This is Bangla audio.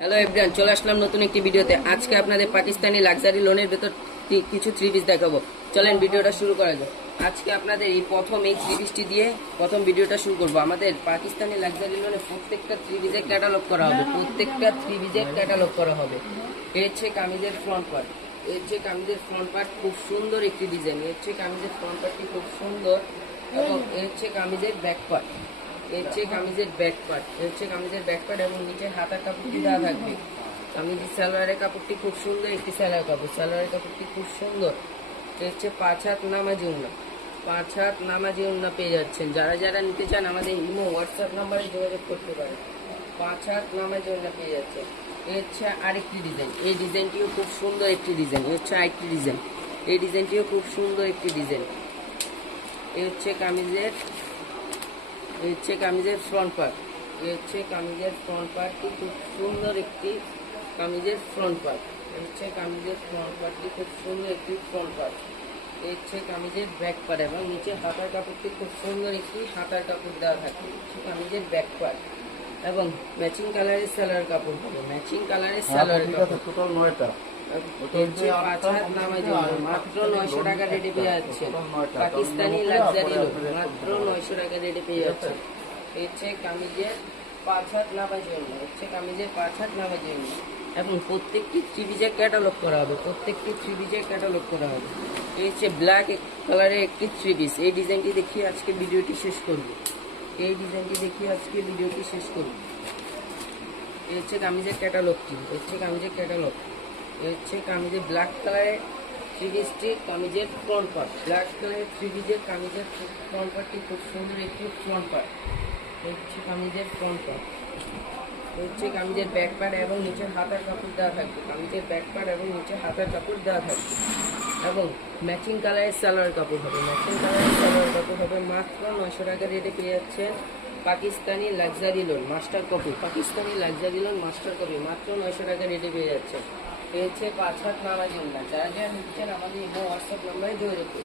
হ্যালো এভরিওয়ান, চলে আসলাম নতুন একটি ভিডিওতে। আজকে আপনাদের পাকিস্তানি লাক্সারি লোনের ভেতর কিছু থ্রি পিস দেখাবো। চলেন ভিডিওটা শুরু করা যাক। আজকে আপনাদের এই থ্রি পিসটি দিয়ে প্রথম ভিডিওটা শুরু করব। আমাদের পাকিস্তানি লাক্সারি লোনে প্রত্যেকটা থ্রি পিসের ক্যাটালগ করা হবে, এই হচ্ছে কামিজের ফ্রন্ট পার্ট, খুব সুন্দর একটি ডিজাইন। কামিজের ফ্রন্ট পার্টটি খুব সুন্দর এবং কামিজের ব্যাক পার্ট, কামিজের ব্যাক পার্ট এবং নিচে হাতার কাপড়টি দেওয়া থাকবে। কামিজের সালোয়ারের কাপড়টি খুব সুন্দর একটি সালোয়ারের কাপড়টি খুব সুন্দর। পাঁচ হাত নামাজি ওড়না পেয়ে যাচ্ছেন। যারা যারা নিতে চান আমাদের ইমো হোয়াটসঅ্যাপ নাম্বারে যোগাযোগ করতে পারেন। 5 হাত নামাজি ওড়না পেয়ে যাচ্ছেন। আরেকটি ডিজাইন, এই ডিজাইনটিও খুব সুন্দর একটি ডিজাইন। আরেকটি ডিজাইন, এই ডিজাইনটিও খুব সুন্দর একটি ডিজাইন। কামিজের ফ্রন্ট পার্ট, কামিজের ফ্রন্ট পার্টটি খুব সুন্দর একটি ফ্রন্ট পার্ট। কামিজের ব্যাক পার্ট এবং নিচে হাতার কাপড়টি খুব সুন্দর একটি হাতার কাপড় দেওয়া থাকে। কামিজের ব্যাক পার্ট এবং ম্যাচিং কালারের সালোয়ার কাপড় হবে, টোটাল 9টা। মাত্র 900 টাকা রেটে পেয়ে যাচ্ছে। পাকিস্তানি লাক্সারি লোন মাত্র 900 টাকা রেটে পেয়ে যাচ্ছে। কামিজের 5 হাত নামাজি ওড়না, এবং প্রত্যেকটি থ্রি পিসের ক্যাটালগ করা হবে, ব্ল্যাক কালারের একটি থ্রি পিস। এই ডিজাইনটি দেখিয়ে আজকে ভিডিওটি শেষ করব। কামিজের ক্যাটালগটি, কামিজের ব্ল্যাক কালারের থ্রি পিসটি, কামিজের ফ্রন্ট পার্ট, ব্ল্যাক কালারের থ্রি পিসের কামিজের ফ্রন্ট পার্টটি খুব সুন্দর একটি ফ্রন্ট পার্ট। কামিজের ফ্রন্ট পার্ট, কামিজের ব্যাক পার্ট এবং নিচের হাতার কাপড় দেওয়া থাকবে। এবং ম্যাচিং কালারের সালোয়ার কাপড় হবে, মাত্র 900 টাকা রেটে পেয়ে যাচ্ছেন। Pakistani luxury loan master copy, মাত্র 900 টাকা রেটে পেয়ে যাচ্ছেন। 5 হাত নামাজি ওড়না। যারা যারা নিচ্ছেন আমাদের হোয়াটসঅ্যাপ নাম্বারে যোগাযোগ করুন।